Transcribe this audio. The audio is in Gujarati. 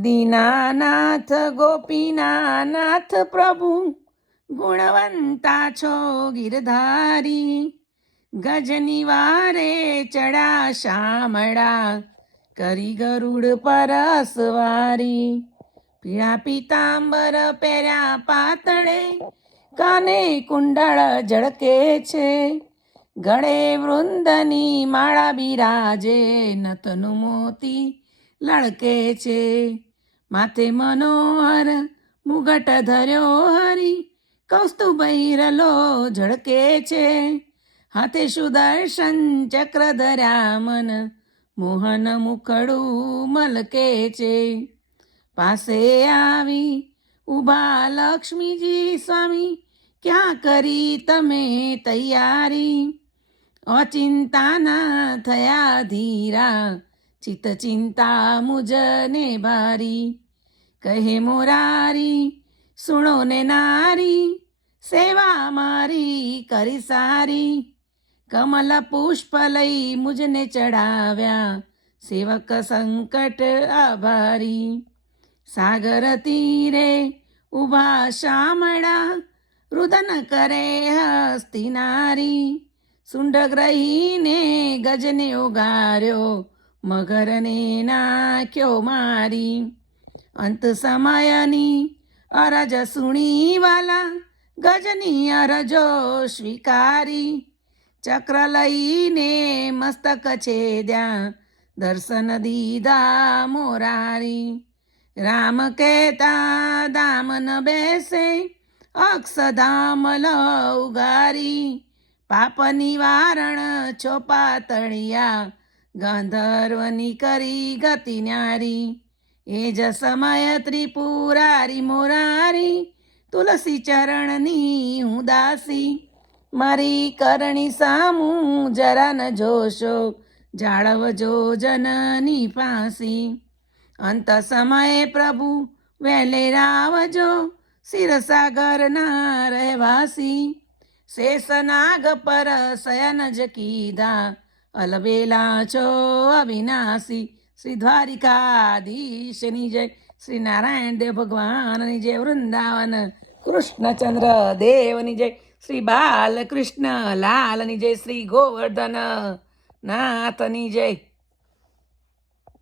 દીનાનાથ ગોપીનાનાથ પ્રભુ ગુણવંતા છો ગિરધારી. ગજની વારે ચડા શામળા કરી ગરુડ પર સવારી. પીળા પીતાંબર પહેર્યા પાતળે કાને કુંડળ ઝળકે છે. ગળે વૃંદની માળા બિરાજે નતનું મોતી લળકે છે. માથે મનોહર મુગટ ધર્યો હરી કૌસ્તુભ હિરલો ઝળકે છે. હાથે સુદર્શન ચક્ર ધર્યા મન મોહન મુખડું મલકે છે. પાસે આવી ઊભા લક્ષ્મીજી સ્વામી ક્યાં કરી તમે તૈયારી. અચિંતાના થયા ધીરા ચિત્ત ચિંતા મુજને ભારી. કહે મોરારી સુણો ને નારી સેવા મારી કરી સારી. કમલ પુષ્પ લઈ મુજને ચડાવ્યા સેવક સંકટ આભારી. સાગર તીરે ઊભા શામળા રુદન કરે હસ્તી નારી. સુંડ ગ્રહીને ગજને ઉગાર્યો મગરને નાખ્યો મારી. અંત સમયની અરજ સુણી વાલા ગજની અરજો સ્વીકારી. ચક્ર લઈને મસ્તક છેદ્યા દર્શન દીધા મોરારી. રામ કહેતા દામ ન બેસે અક્ષધામ ઉગારી. પાપ નિવારણ છો પાતળિયા ગાંધર્વની કરી ગતિ ન્યારી. એ જ સમય ત્રિપુરારી મોરારી તુલસી ચરણની હું દાસી. મારી કરણી સામું જરા ન જોશો જાળવજો જનની ફાંસી. અંત સમયે પ્રભુ વહેલે રાવજો ક્ષીરસાગરના રહેવાસી. શેષનાગ પર શયન જ કીધા અલબેલા છો અવિનાશી. શ્રી દ્વારિકાધીશની જય, શ્રી નારાયણ દેવ ભગવાનની જય, વૃંદાવન કૃષ્ણચંદ્ર દેવની જય, શ્રી બાલકૃષ્ણ લાલની જય, શ્રી ગોવર્ધન નાથની જય.